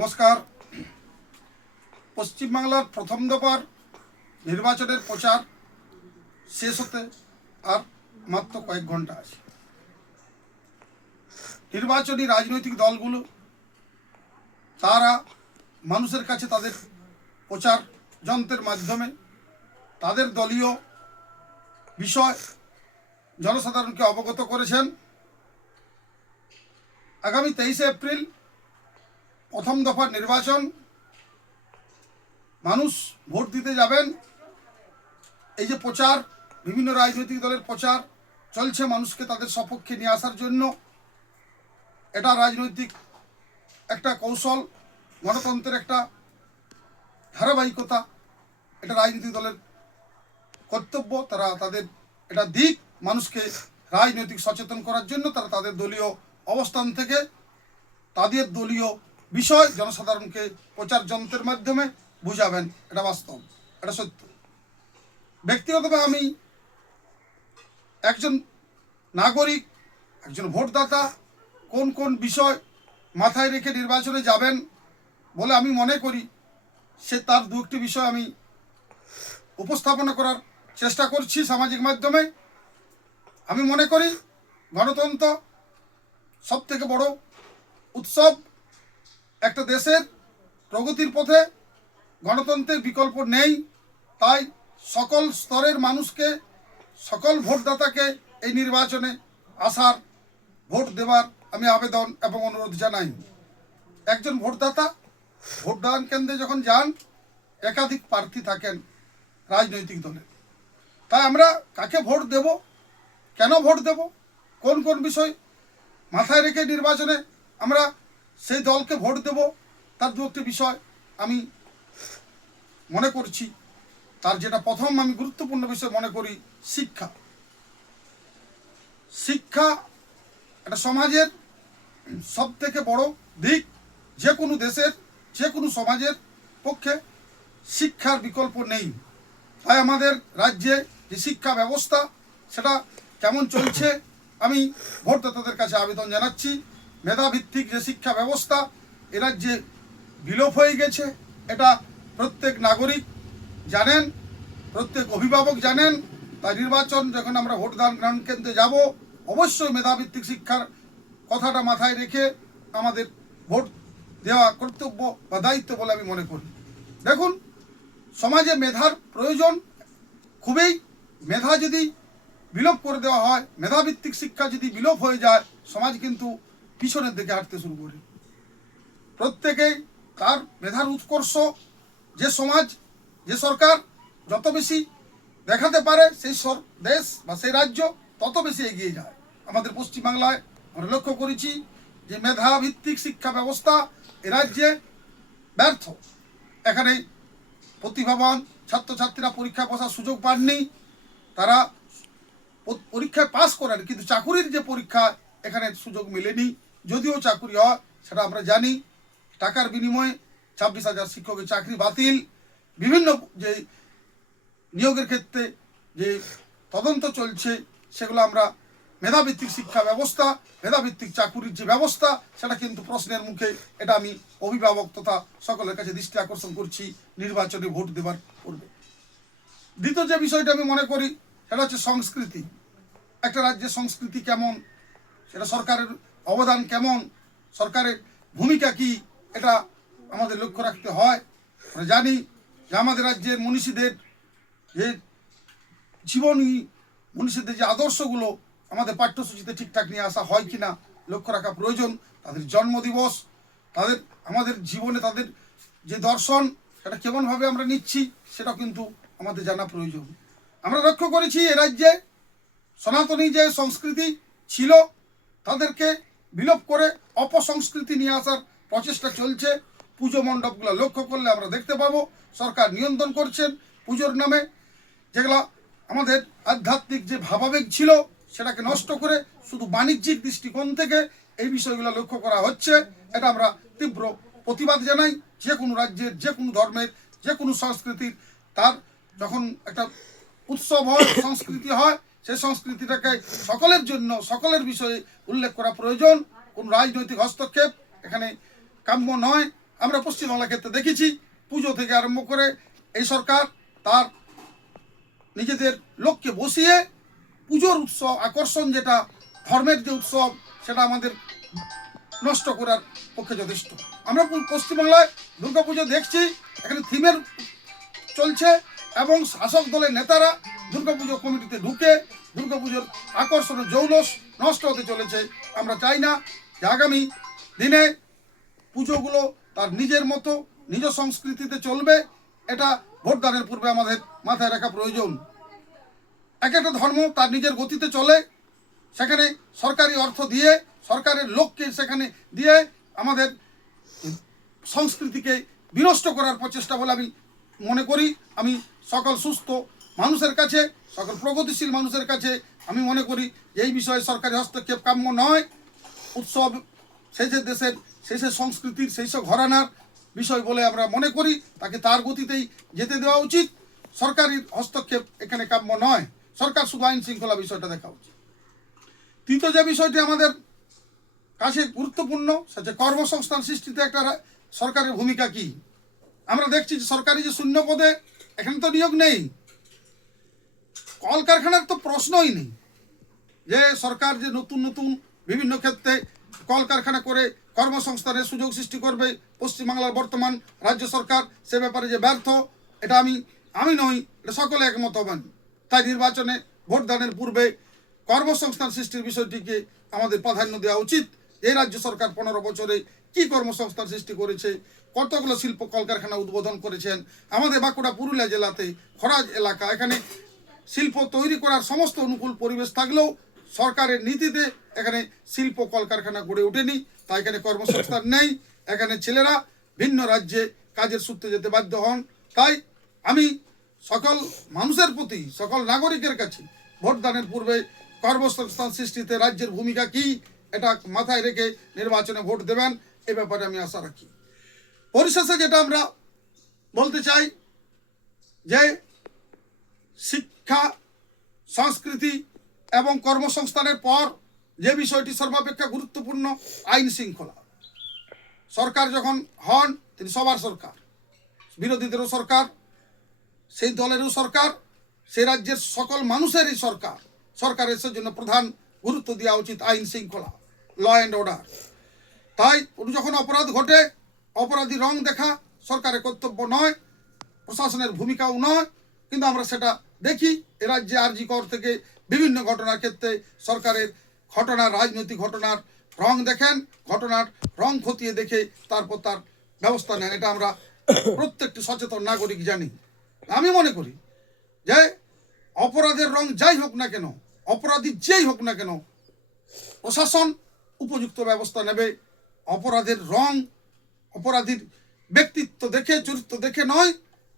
নমস্কার। পশ্চিমবাংলার প্রথম দফার নির্বাচনের প্রচার শেষ হতে আর মাত্র কয়েক ঘন্টা আছে। নির্বাচনী রাজনৈতিক দলগুলো তারা মানুষের কাছে তাদের প্রচার যন্ত্রের মাধ্যমে তাদের দলীয় বিষয় জনসাধারণকে অবগত করেছেন। আগামী 23 এপ্রিল প্রথম দফার নির্বাচন, মানুষ ভোট দিতে যাবেন। এই যে প্রচার, বিভিন্ন রাজনৈতিক দলের প্রচার চলছে মানুষকে তাদের সপক্ষে নিয়ে আসার জন্য, এটা রাজনৈতিক একটা কৌশল, গণতন্ত্রের একটা ধারাবাহিকতা। এটা রাজনৈতিক দলের কর্তব্য, তারা তাদের এটা দিক মানুষকে রাজনৈতিক সচেতন করার জন্য তারা তাদের দলীয় অবস্থান থেকে তাদের দলীয় বিষয় জনসাধারণকে প্রচার যন্ত্রের মাধ্যমে বুঝাবেন। এটা বাস্তব, এটা সত্য। ব্যক্তিগতভাবে আমি একজন নাগরিক, একজন ভোটদাতা কোন কোন বিষয় মাথায় রেখে নির্বাচনে যাবেন বলে আমি মনে করি, সে তার দু একটি বিষয় আমি উপস্থাপনা করার চেষ্টা করছি সামাজিক মাধ্যমে। আমি মনে করি গণতন্ত্র সব থেকে বড় উৎসব। একটা দেশের প্রগতির পথে গণতন্ত্রের বিকল্প নেই। তাই সকল স্তরের মানুষকে, সকল ভোটদাতাকে এই নির্বাচনে আসার, ভোট দেওয়ার আমি আবেদন এবং অনুরোধ জানাই। একজন ভোটদাতা ভোটদান কেন্দ্রে যখন যান, একাধিক প্রার্থী থাকেন রাজনৈতিক দলের। তাই আমরা কাকে ভোট দেব, কেন ভোট দেব, কোন কোন বিষয় মাথায় রেখে নির্বাচনে আমরা সেই দলকে ভোট দেব, তার দু একটি বিষয় আমি মনে করছি। তার যেটা প্রথম আমি গুরুত্বপূর্ণ বিষয় মনে করি শিক্ষা। শিক্ষা একটা সমাজের সব থেকে বড় দিক। যে কোনো দেশের, যে কোনো সমাজের পক্ষে শিক্ষার বিকল্প নেই। তাই আমাদের রাজ্যে যে শিক্ষা ব্যবস্থা সেটা কেমন চলছে, আমি ভোটদাতাদের কাছে আবেদন জানাচ্ছি। মেধাভিত্তিক যে শিক্ষা ব্যবস্থা এ রাজ্যে বিলোপ হয়ে গেছে, এটা প্রত্যেক নাগরিক জানেন, প্রত্যেক অভিভাবক জানেন। তাই নির্বাচন যখন আমরা ভোটদান গ্রহণ কেন্দ্রে যাব, অবশ্যই মেধাভিত্তিক শিক্ষার কথাটা মাথায় রেখে আমাদের ভোট দেওয়া কর্তব্য বা দায়িত্ব বলে আমি মনে করি। দেখুন, সমাজে মেধার প্রয়োজন খুবই। মেধা যদি বিলোপ করে দেওয়া হয়, মেধাভিত্তিক শিক্ষা যদি বিলোপ হয়ে যায়, সমাজ কিন্তু পিছনের দিকে হাঁটতে শুরু করে। প্রত্যেকেই তার মেধার উৎকর্ষ, যে সমাজ, যে সরকার যত বেশি দেখাতে পারে, সেই দেশ বা সেই রাজ্য তত বেশি এগিয়ে যায়। আমাদের পশ্চিমবাংলায় আমরা লক্ষ্য করেছি যে মেধাভিত্তিক শিক্ষা ব্যবস্থা এ রাজ্যে ব্যর্থ। এখানে প্রতিভাবান ছাত্রছাত্রীরা পরীক্ষায় বসার সুযোগ পাননি। তারা পরীক্ষায় পাস করেন, কিন্তু চাকুরির যে পরীক্ষা এখানে সুযোগ মেলেনি। যদিও চাকুরি হয় সেটা আমরা জানি, টাকার বিনিময়ে 26,000 শিক্ষকের চাকরি বাতিল। বিভিন্ন যে নিয়োগের ক্ষেত্রে যে তদন্ত চলছে, সেগুলো আমরা মেধাভিত্তিক শিক্ষা ব্যবস্থা, মেধাভিত্তিক চাকুরির যে ব্যবস্থা, সেটা কিন্তু প্রশ্নের মুখে। এটা আমি অভিভাবক তথা সকলের কাছে দৃষ্টি আকর্ষণ করছি নির্বাচনে ভোট দেওয়ার পূর্বে। দ্বিতীয় যে বিষয়টা আমি মনে করি সেটা হচ্ছে সংস্কৃতি। একটা রাজ্যের সংস্কৃতি কেমন, সেটা সরকারের অবদান কেমন, সরকারের ভূমিকা কি, এটা আমাদের লক্ষ্য রাখতে হয়। আমরা জানি যে আমাদের রাজ্যের মনীষীদের যে জীবনী, মনীষীদের যে আদর্শগুলো আমাদের পাঠ্যসূচিতে ঠিকঠাক নিয়ে আসা হয় কি না লক্ষ্য রাখা প্রয়োজন। তাদের জন্মদিবস, তাদের আমাদের জীবনে তাদের যে দর্শন, সেটা কেমনভাবে আমরা নিচ্ছি সেটা কিন্তু আমাদের জানা প্রয়োজন। আমরা লক্ষ্য করেছি এ রাজ্যে সনাতনী যে সংস্কৃতি ছিল তাদেরকে বিলোপ করে অপসংস্কৃতি নিয়ে আসার প্রচেষ্টা চলছে। পুজো মণ্ডপগুলো লক্ষ্য করলে আমরা দেখতে পাবো সরকার নিয়ন্ত্রণ করছেন পুজোর নামে। যেগুলো আমাদের আধ্যাত্মিক যে ভাবাবেগ ছিল সেটাকে নষ্ট করে শুধু বাণিজ্যিক দৃষ্টিকোণ থেকে এই বিষয়গুলো লক্ষ্য করা হচ্ছে। এটা আমরা তীব্র প্রতিবাদ জানাই। যে কোনো রাজ্যের, যে কোনো ধর্মের, যে কোনো সংস্কৃতির তার যখন একটা উৎসব হয়, সংস্কৃতি হয়, সেই সংস্কৃতিটাকে সকলের জন্য, সকলের বিষয়ে উল্লেখ করা প্রয়োজন। কোন রাজনৈতিক হস্তক্ষেপ এখানে কাম্য নয়। আমরা পশ্চিমবাংলা ক্ষেত্রে দেখেছি পুজো থেকে আরম্ভ করে এই সরকার তার নিজেদের লোককে বসিয়ে পুজোর উৎসব আকর্ষণ যেটা ধর্মের যে উৎসব সেটা আমাদের নষ্ট করার পক্ষে যথেষ্ট। আমরা পশ্চিমবাংলায় দুর্গাপুজো দেখছি, এখানে থিমের চলছে এবং শাসক দলের নেতারা দুর্গাপুজো কমিটিতে ঢুকে দুর্গাপুজোর আকর্ষণের জৌলস নষ্ট হতে চলেছে। আমরা চাই না যে আগামী দিনে পুজোগুলো তার নিজের মতো নিজ সংস্কৃতিতে চলবে, এটা ভোটদানের পূর্বে আমাদের মাথায় রাখা প্রয়োজন। এক একটা ধর্ম তার নিজের গতিতে চলে, সেখানে সরকারি অর্থ দিয়ে সরকারের লোককে সেখানে দিয়ে আমাদের সংস্কৃতিকে বিনষ্ট করার প্রচেষ্টা বলে আমি মনে করি। আমি সকল সুস্থ মানুষের কাছে, সকল প্রগতিশীল মানুষের কাছে আমি মনে করি যে এই বিষয়ে সরকারি হস্তক্ষেপ কাম্য নয়। উৎসব সেই যে দেশের সেই সে সংস্কৃতির সেই সব ঘরানার বিষয় বলে আমরা মনে করি, তাকে তার গতিতেই যেতে দেওয়া উচিত। সরকারি হস্তক্ষেপ এখানে কাম্য নয়, সরকার শুধু আইন শৃঙ্খলা বিষয়টা দেখা উচিত। তৃতীয় যে বিষয়টি আমাদের কাছে গুরুত্বপূর্ণ সেটা কর্মসংস্থান সৃষ্টিতে একটা সরকারের ভূমিকা কি। আমরা দেখছি যে সরকারি যে শূন্য পদে এখানে তো নিয়োগ নেই, কলকারখানার তো প্রশ্নই নেই যে সরকার যে নতুন নতুন বিভিন্ন ক্ষেত্রে কলকারখানা করে কর্মসংস্থানের সুযোগ সৃষ্টি করবে। পশ্চিমবাংলার বর্তমান রাজ্য সরকার সে ব্যাপারে যে ব্যর্থ, এটা আমি নই, এটা সকলে একমত হবেন। তাই নির্বাচনে ভোটদানের পূর্বে কর্মসংস্থান সৃষ্টির বিষয়টিকে আমাদের প্রাধান্য দেওয়া উচিত। এই রাজ্য সরকার 15 বছরে কি কর্মসংস্থান সৃষ্টি করেছে, কতগুলো শিল্প কলকারখানা উদ্বোধন করেছেন। আমাদের বাঁকুড়া পুরুলিয়া জেলাতে খরাজ এলাকা, এখানে শিল্প তৈরি করার সমস্ত অনুকূল পরিবেশ থাকলেও সরকারের নীতিতে এখানে শিল্প কলকারখানা গড়ে ওঠেনি, তাই এখানে কর্মসংস্থান নেই। এখানে ছেলেরা ভিন্ন রাজ্যে কাজের সূত্রে যেতে বাধ্য হন। তাই আমি সকল মানুষের প্রতি, সকল নাগরিকের কাছে ভোটদানের পূর্বে কর্মসংস্থান সৃষ্টিতে রাজ্যের ভূমিকা কি এটা মাথায় রেখে নির্বাচনে ভোট দেবেন, এ ব্যাপারে আমি আশা রাখি। পরিশেষে যেটা আমরা বলতে চাই যে শিক্ষা, সংস্কৃতি এবং কর্মসংস্থানের পর যে বিষয়টি সর্বাপেক্ষা গুরুত্বপূর্ণ আইন শৃঙ্খলা। সরকার যখন হন তিনি সবার সরকার, বিরোধীদেরও সরকার, সেই দলেরও সরকার, সেই রাজ্যের সকল মানুষেরই সরকার। সরকারের সেজন্য প্রধান গুরুত্ব দেওয়া উচিত আইন শৃঙ্খলা, ল অ্যান্ড অর্ডার। তাই যখন অপরাধ ঘটে অপরাধী রং দেখা সরকারের কর্তব্য নয়, প্রশাসনের ভূমিকাও নয়, কিন্তু আমরা সেটা দেখি এ রাজ্যে আরজি কর থেকে বিভিন্ন ঘটনার ক্ষেত্রে সরকারের ঘটনার রাজনৈতিক ঘটনার রং দেখেন, ঘটনার রং খতিয়ে দেখে তারপর তার ব্যবস্থা নেন। এটা আমরা প্রত্যেকটি সচেতন নাগরিক জানি। আমি মনে করি যে অপরাধের রং যাই হোক না কেন, অপরাধী যেই হোক না কেন, প্রশাসন উপযুক্ত ব্যবস্থা নেবে। অপরাধের রং, অপরাধীর ব্যক্তিত্ব দেখে, চরিত্র দেখে নয়,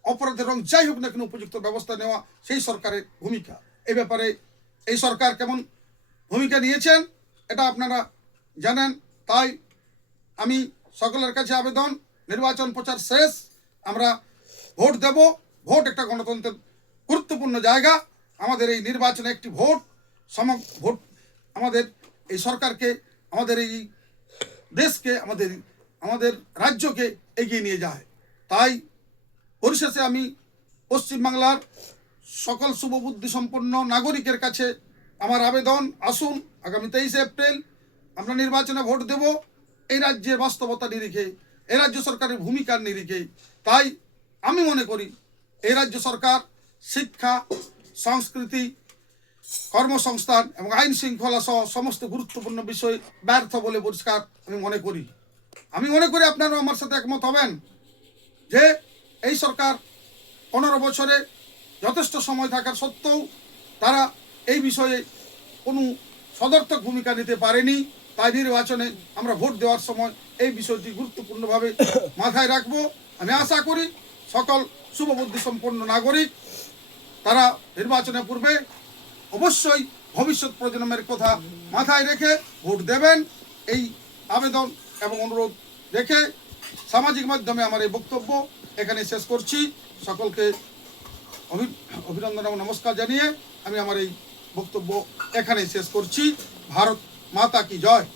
অপরাধের রং যাই হোক না কেন উপযুক্ত ব্যবস্থা নেওয়া সেই সরকারের ভূমিকা। এই ব্যাপারে এই সরকার কেমন ভূমিকা নিয়েছেন এটা আপনারা জানেন। তাই আমি সকলের কাছে আবেদন, নির্বাচন প্রচার শেষ, আমরা ভোট দেব। ভোট একটা গণতন্ত্রের গুরুত্বপূর্ণ জায়গা। আমাদের এই নির্বাচনে একটি ভোট ভোট আমাদের এই সরকারকে, আমাদের এই দেশকে, আমাদের রাজ্যকে এগিয়ে নিয়ে যায়। তাই পরিশেষে আমি পশ্চিমবাংলার সকল শুভবুদ্ধি সম্পন্ন নাগরিকের কাছে আমার আবেদন, আসুন আগামী 23 এপ্রিল আমরা নির্বাচনে ভোট দেব এই রাজ্যের বাস্তবতা নিরিখে, এই রাজ্য সরকারের ভূমিকার নিরিখে। তাই আমি মনে করি এই রাজ্য সরকার শিক্ষা, সংস্কৃতি, কর্মসংস্থান এবং আইন শৃঙ্খলা সহ সমস্ত গুরুত্বপূর্ণ বিষয় ব্যর্থ বলে পরিষ্কার আমি মনে করি। আপনারাও আমার সাথে একমত হবেন যে এই সরকার 15 বছরে যথেষ্ট সময় থাকার সত্ত্বেও তারা এই বিষয়ে কোনো সদর্থক ভূমিকা নিতে পারেনি। তাই নির্বাচনে আমরা ভোট দেওয়ার সময় এই বিষয়টি গুরুত্বপূর্ণভাবে মাথায় রাখবো। আমি আশা করি সকল শুভবুদ্ধি সম্পন্ন নাগরিক তারা নির্বাচনের পূর্বে অবশ্যই ভবিষ্যৎ প্রজন্মের কথা মাথায় রেখে ভোট দেবেন, এই আবেদন এবং অনুরোধ রেখে সামাজিক মাধ্যমে আমার এই বক্তব্য এখানে শেষ করছি। সকলকে অভিনন্দন এবং নমস্কার জানিয়ে আমি আমার এই বক্তব্য এখানে শেষ করছি। ভারত মাতা কি জয়।